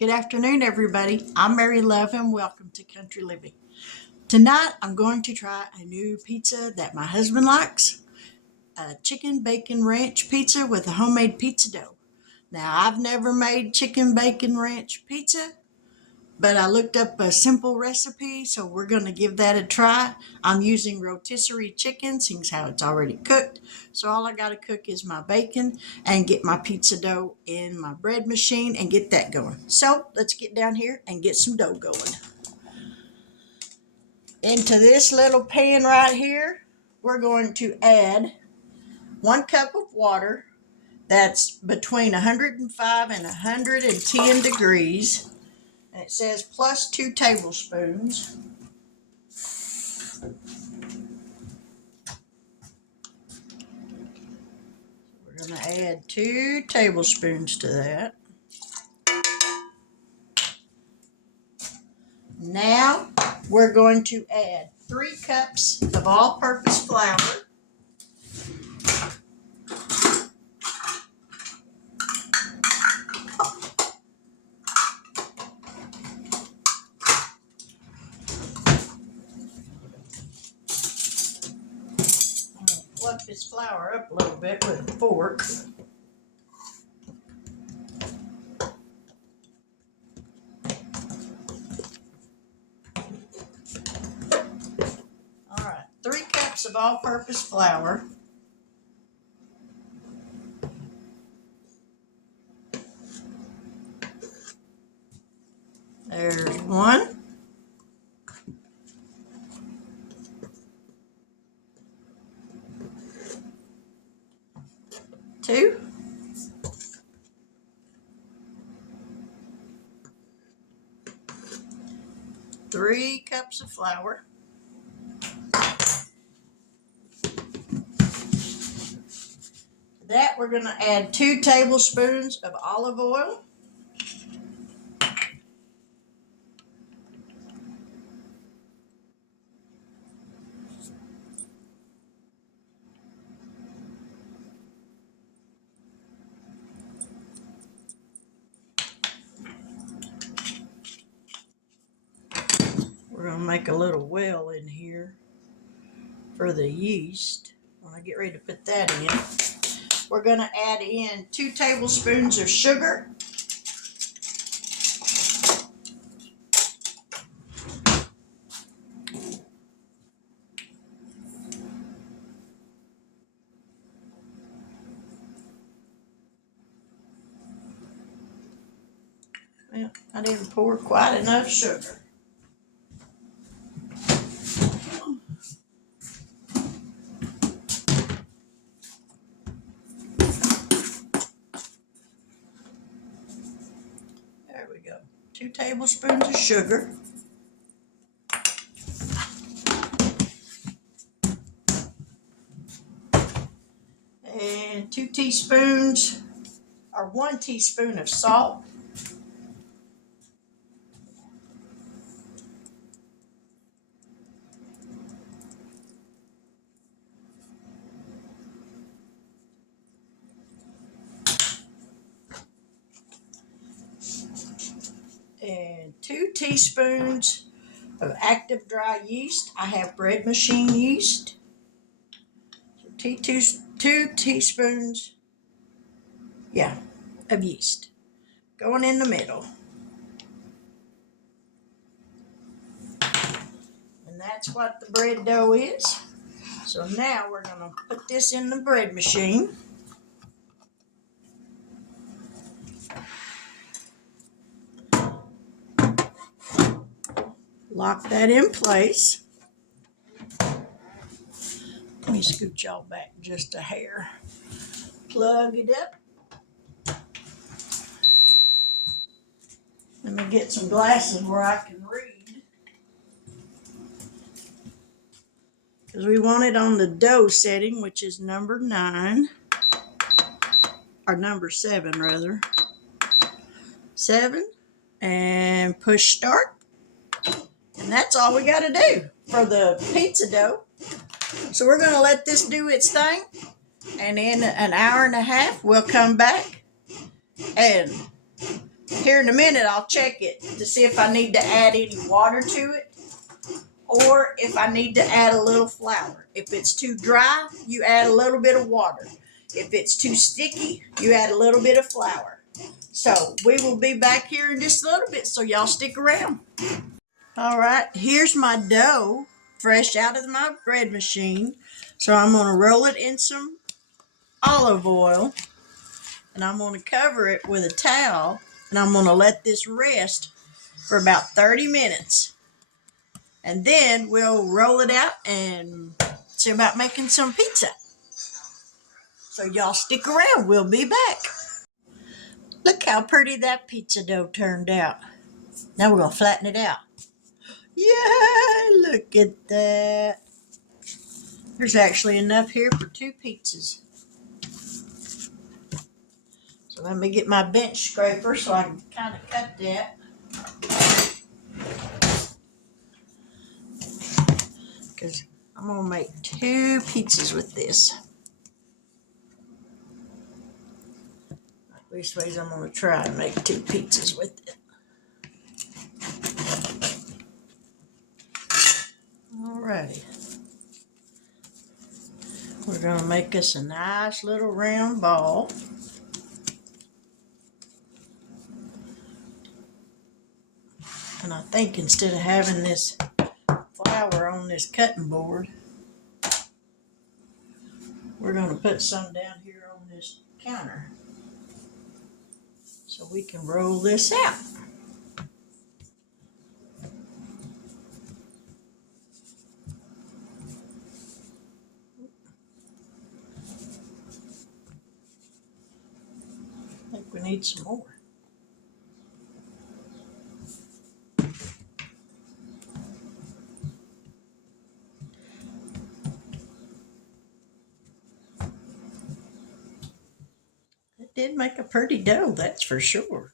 Good afternoon, everybody. I'm Mary Love and welcome to Country Living. Tonight, I'm going to try a new pizza that my husband likes, a chicken bacon ranch pizza with a homemade pizza dough. Now, I've never made chicken bacon ranch pizza, but I looked up a simple recipe, so we're going to give that a try. I'm using rotisserie chicken, seeing how it's already cooked. So all I got to cook is my bacon and get my pizza dough in my bread machine and get that going. So let's get down here and get some dough going. Into this little pan right here, we're going to add 1 cup of water that's between 105 and 110 degrees. And it says plus 2 tablespoons. We're going to add 2 tablespoons to that. Now we're going to add 3 cups of all-purpose flour. Fluff this flour up a little bit with a fork. All right, 3 cups of all-purpose flour. There's 1. 2. 3 cups of flour. To that we're going to add 2 tablespoons of olive oil. We're going to make a little well in here for the yeast. When I get ready to put that in, we're going to add in 2 tablespoons of sugar. Well, I didn't pour quite enough sugar. There we go. 2 tablespoons of sugar. And 2 teaspoons or 1 teaspoon of salt. And 2 teaspoons of active dry yeast. I have bread machine yeast. So 2 teaspoons, of yeast. Going in the middle. And that's what the bread dough is. So now we're going to put this in the bread machine. Lock that in place. Let me scoot y'all back just a hair. Plug it up. Let me get some glasses where I can read. Because we want it on the dough setting, which is number 9. Or number 7, rather. 7. And push start. And that's all we got to do for the pizza dough. So we're going to let this do its thing. And in an hour and a half, we'll come back and Here in a minute, I'll check it to see if I need to add any water to it or if I need to add a little flour. If it's too dry, you add a little bit of water. If it's too sticky, you add a little bit of flour. So we will be back here in just a little bit, so y'all stick around. All right, here's my dough fresh out of my bread machine. So I'm going to roll it in some olive oil, and I'm going to cover it with a towel, and I'm going to let this rest for about 30 minutes. And then we'll roll it out and see about making some pizza. So y'all stick around. We'll be back. Look how pretty that pizza dough turned out. Now we're going to flatten it out. Yeah, look at that. There's actually enough here for 2 pizzas. So let me get my bench scraper so I can kind of cut that. Because I'm going to make 2 pizzas with this. Leastways, I'm going to try and make 2 pizzas with it. Alrighty. We're going to make us a nice little round ball. And I think instead of having this flour on this cutting board, we're going to put some down here on this counter so we can roll this out. I think we need some more. It did make a pretty dough, that's for sure.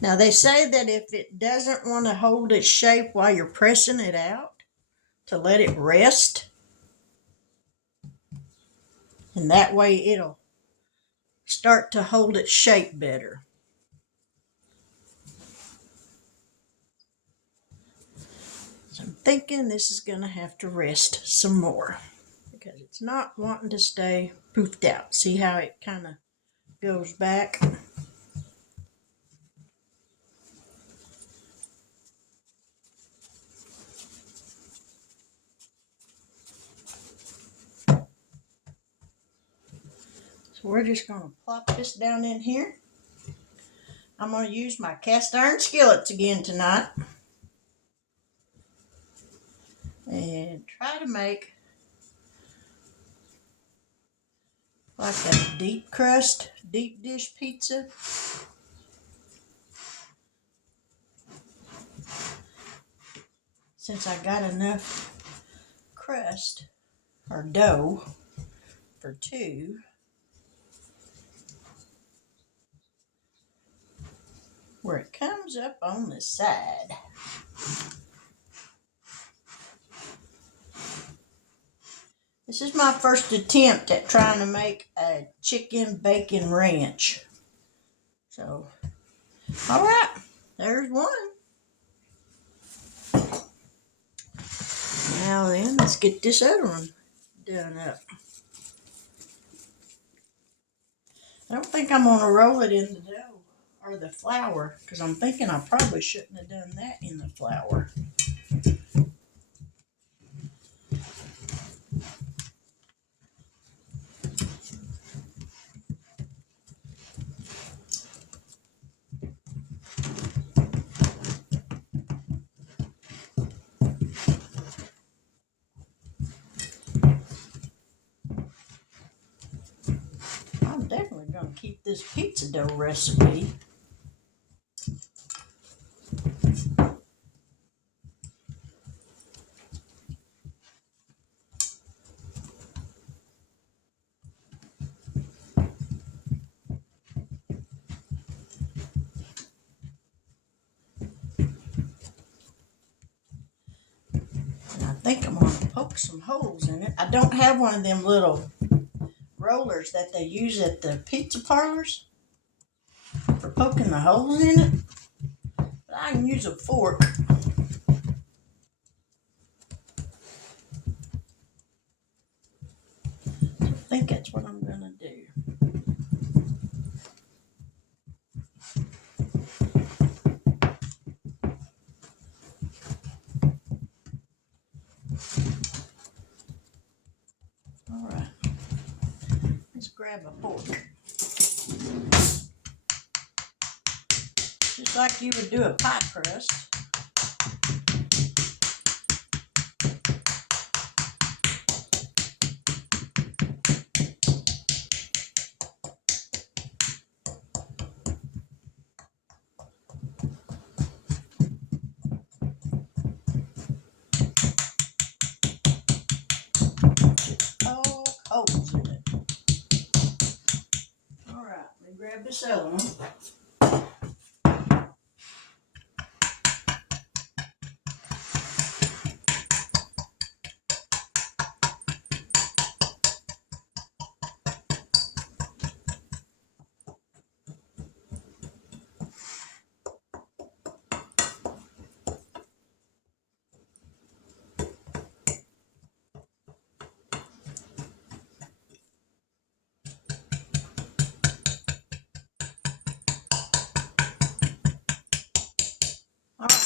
Now they say that if it doesn't want to hold its shape while you're pressing it out, to let it rest. And that way it'll start to hold its shape better. So I'm thinking this is going to have to rest some more because it's not wanting to stay poofed out. See how it kind of goes back? So we're just going to plop this down in here. I'm going to use my cast iron skillets again tonight. And try to make like a deep crust, deep dish pizza. Since I got enough crust or dough for 2. Where it comes up on the side. This is my first attempt at trying to make a chicken bacon ranch. So, all right, there's one. Now then, let's get this other one done up. I don't think I'm going to roll it in the dough or the flour because I'm thinking I probably shouldn't have done that in the flour. I'm definitely going to keep this pizza dough recipe. think I'm going to poke some holes in it. I don't have one of them little rollers that they use at the pizza parlors for poking the holes in it, but I can use a fork. I think that's what I'm going to do. All right, let's grab a fork. Just like you would do a pie crust. Poke holes in it. All right, let me grab this other one. All right.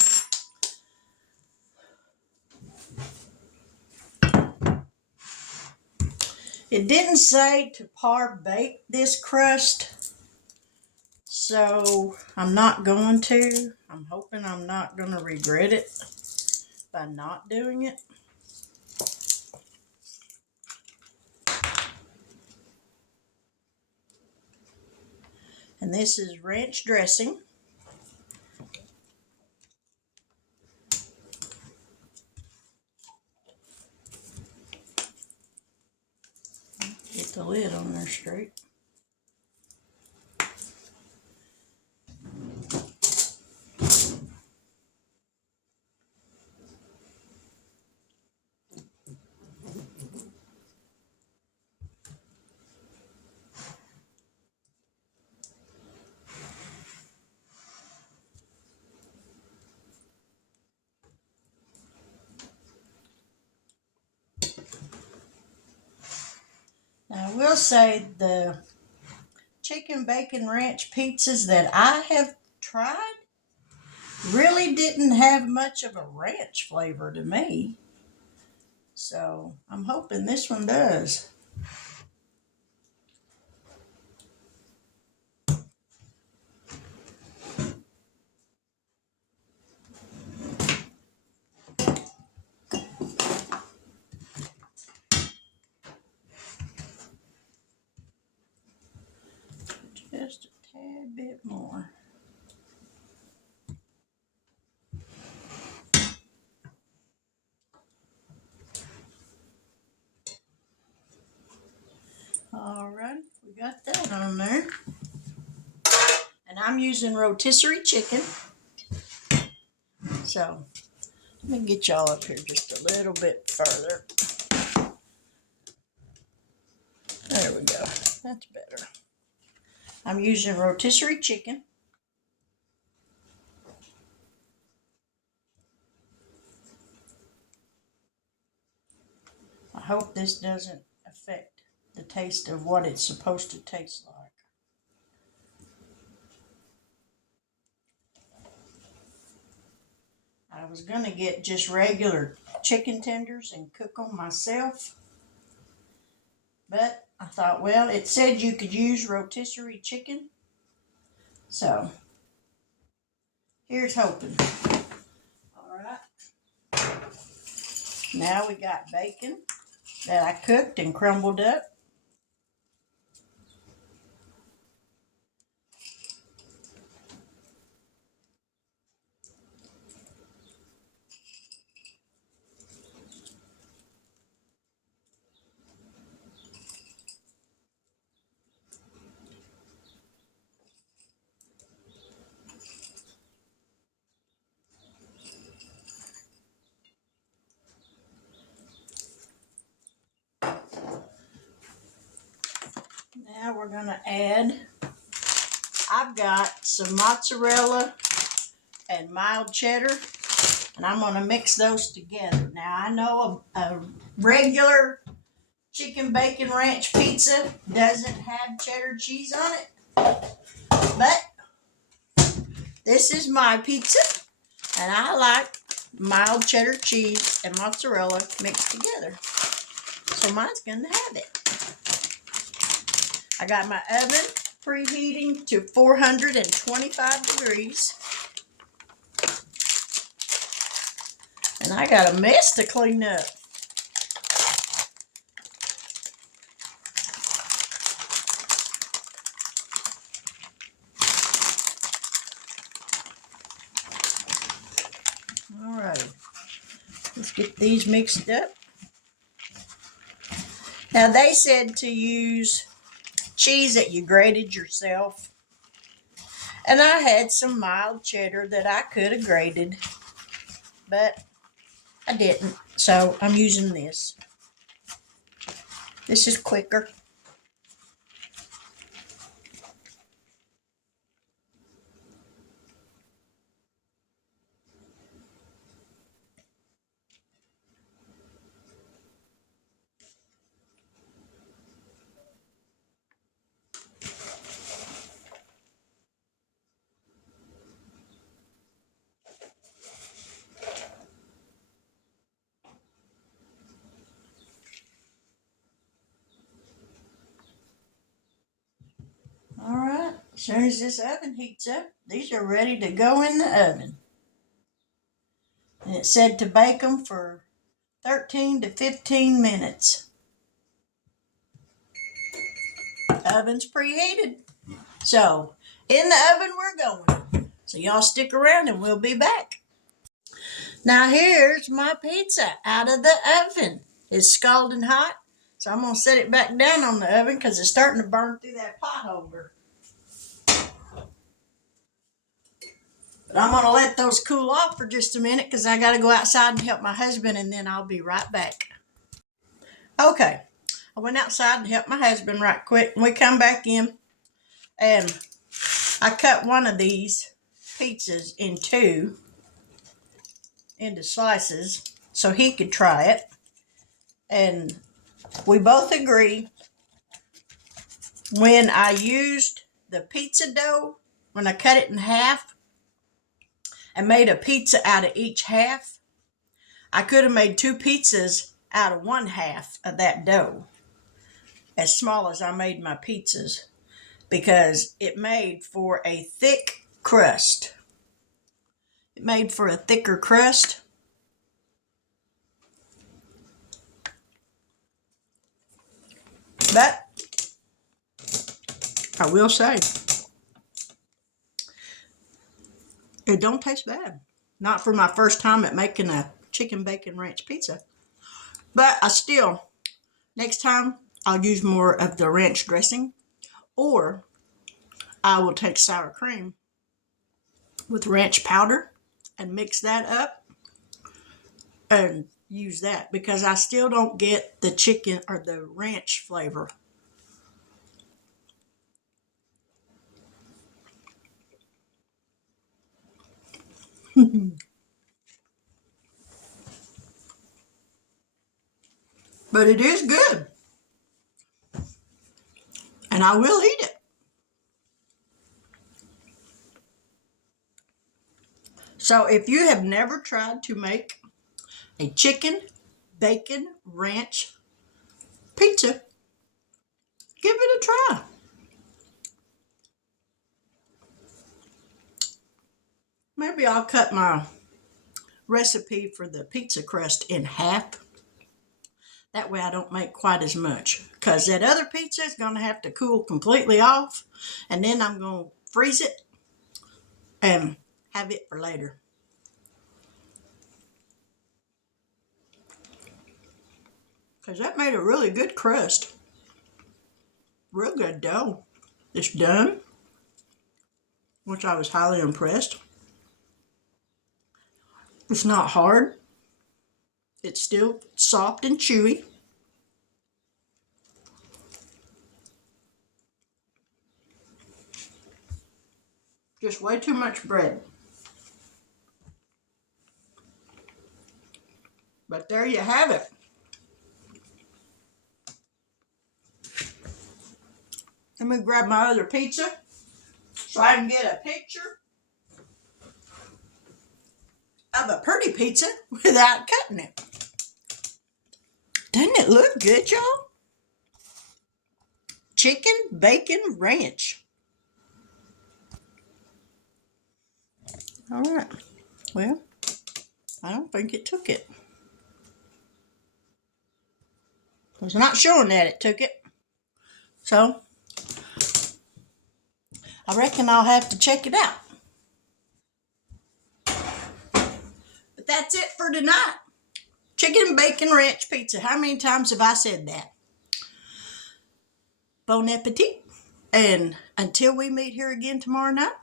It didn't say to par bake this crust, so I'm not going to. I'm hoping I'm not going to regret it by not doing it. And this is ranch dressing. Get the lid on there straight. Now I will say the chicken bacon ranch pizzas that I have tried really didn't have much of a ranch flavor to me. So I'm hoping this one does. Just a tad bit more. All right, we got that on there. And I'm using rotisserie chicken. So let me get y'all up here just a little bit further. There we go. That's better. I'm using rotisserie chicken. I hope this doesn't affect the taste of what it's supposed to taste like. I was going to get just regular chicken tenders and cook them myself. But I thought, well, it said you could use rotisserie chicken. So here's hoping. All right. Now we got bacon that I cooked and crumbled up. Now we're going to add, I've got some mozzarella and mild cheddar, and I'm going to mix those together. Now I know a regular chicken bacon ranch pizza doesn't have cheddar cheese on it, but this is my pizza, and I like mild cheddar cheese and mozzarella mixed together. So mine's going to have it. I got my oven preheating to 425 degrees. And I got a mess to clean up. All right, let's get these mixed up. Now they said to use cheese that you grated yourself. And I had some mild cheddar that I could have grated, but I didn't. So I'm using this. This is quicker. All right, as soon as this oven heats up, these are ready to go in the oven. And it said to bake them for 13 to 15 minutes. Oven's preheated. So, in the oven we're going. So y'all stick around and we'll be back. Now here's my pizza out of the oven. It's scalding hot. So I'm going to set it back down on the oven because it's starting to burn through that pot holder. But I'm going to let those cool off for just a minute because I got to go outside and help my husband, and then I'll be right back. Okay, I went outside and helped my husband right quick, and we come back in, and I cut one of these pizzas in two into slices so he could try it. And we both agree when I used the pizza dough, when I cut it in half and made a pizza out of each half, I could have made two pizzas out of one half of that dough, as small as I made my pizzas, because it made for a thick crust. It made for a thicker crust. But I will say, it don't taste bad. Not for my first time at making a chicken bacon ranch pizza. But I still, next time, I'll use more of the ranch dressing, or I will take sour cream with ranch powder and mix that up and use that, because I still don't get the chicken or the ranch flavor. But it is good, and I will eat it. So if you have never tried to make a chicken bacon ranch pizza, give it a try. Maybe I'll cut my recipe for the pizza crust in half. That way I don't make quite as much, because that other pizza is going to have to cool completely off, and then I'm going to freeze it and have it for later. Because that made a really good crust. Real good dough. It's done, which I was highly impressed. It's not hard. It's still soft and chewy. Just way too much bread. But there you have it. Let me grab my other pizza so I can get a picture of a pretty pizza without cutting it. Doesn't it look good, y'all? Chicken bacon ranch. All right. Well, I don't think it took it. It's not showing that it took it. So, I reckon I'll have to check it out. But that's it for tonight. Chicken bacon ranch pizza. How many times have I said that? Bon appetit. And until we meet here again tomorrow night,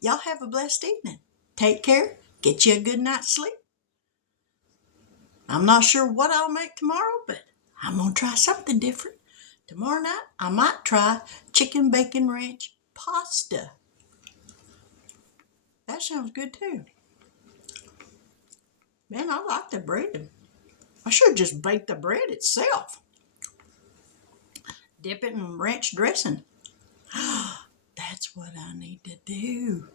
y'all have a blessed evening. Take care. Get you a good night's sleep. I'm not sure what I'll make tomorrow, but I'm going to try something different. Tomorrow night, I might try chicken bacon ranch pasta. That sounds good too. Man, I like the bread. I should just bake the bread itself. Dip it in ranch dressing. That's what I need to do.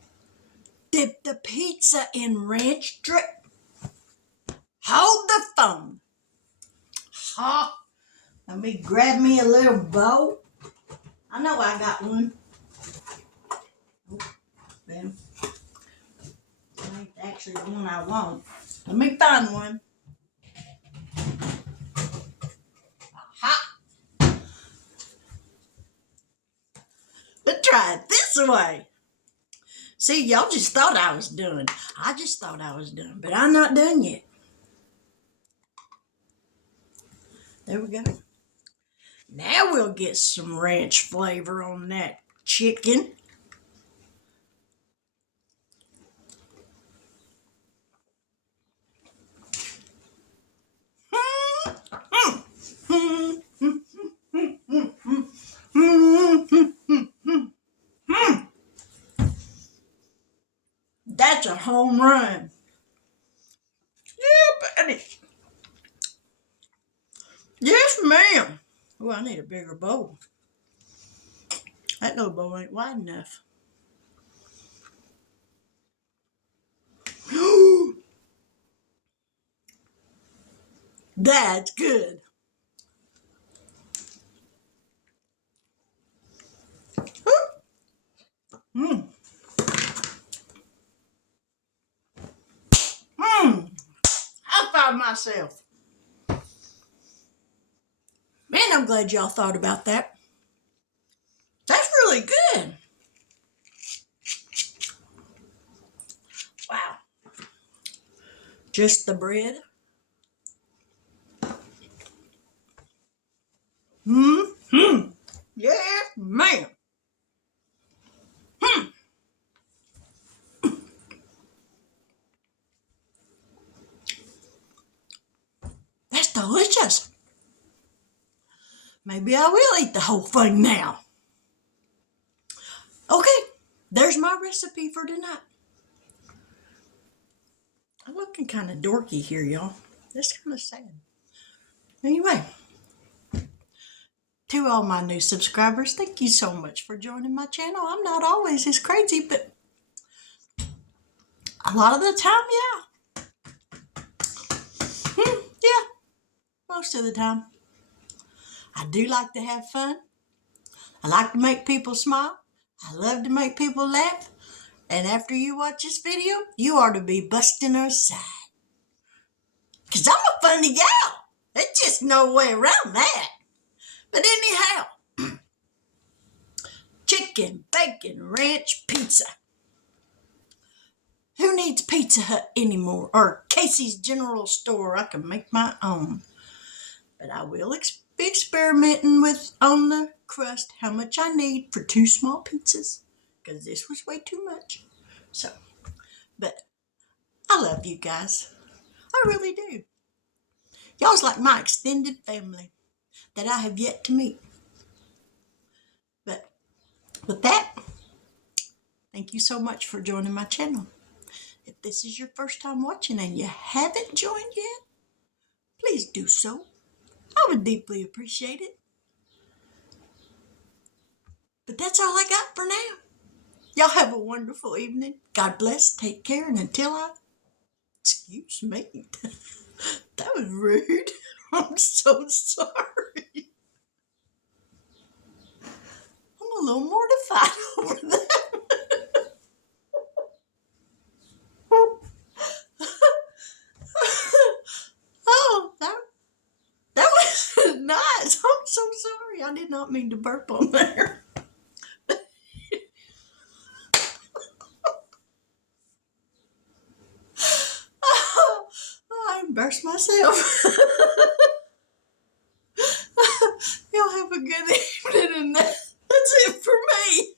Dip the pizza in ranch dressing. Hold the phone. Ha! Let me grab me a little bowl. I know I got one. Oh, bam. That ain't actually the one I want. Let me find one. Aha! Let's try it this way. See, y'all just thought I was done. I just thought I was done, but I'm not done yet. There we go. Now we'll get some ranch flavor on that chicken. That's a home run. Yeah, buddy. Yes, ma'am. Oh, I need a bigger bowl. That little bowl ain't wide enough. That's good. Mmm. Mmm. I found myself. Man, I'm glad y'all thought about that. That's really good. Wow. Just the bread. Mm-hmm. Yes, ma'am. Hmm. That's delicious. Maybe I will eat the whole thing now. Okay, there's my recipe for tonight. I'm looking kind of dorky here, y'all. That's kind of sad. Anyway, to all my new subscribers, thank you so much for joining my channel. I'm not always this crazy, but a lot of the time, yeah. Yeah, most of the time. I do like to have fun. I like to make people smile. I love to make people laugh. And after you watch this video, you are to be busting our side. Because I'm a funny gal. There's just no way around that. But anyhow, chicken, bacon, ranch, pizza. Who needs Pizza Hut anymore? Or Casey's General Store? I can make my own. But I will be experimenting with on the crust how much I need for 2 small pizzas. Because this was way too much. So, but I love you guys. I really do. Y'all's like my extended family that I have yet to meet. But with that, thank you so much for joining my channel. If this is your first time watching and you haven't joined yet, please do so. I would deeply appreciate it. But that's all I got for now. Y'all have a wonderful evening. God bless. Take care. And excuse me. That was rude. I'm so sorry. I'm a little mortified over that. Oh, that was nice. I'm so sorry. I did not mean to burp on there. I embarrassed myself. Y'all have a good evening, and that's it for me.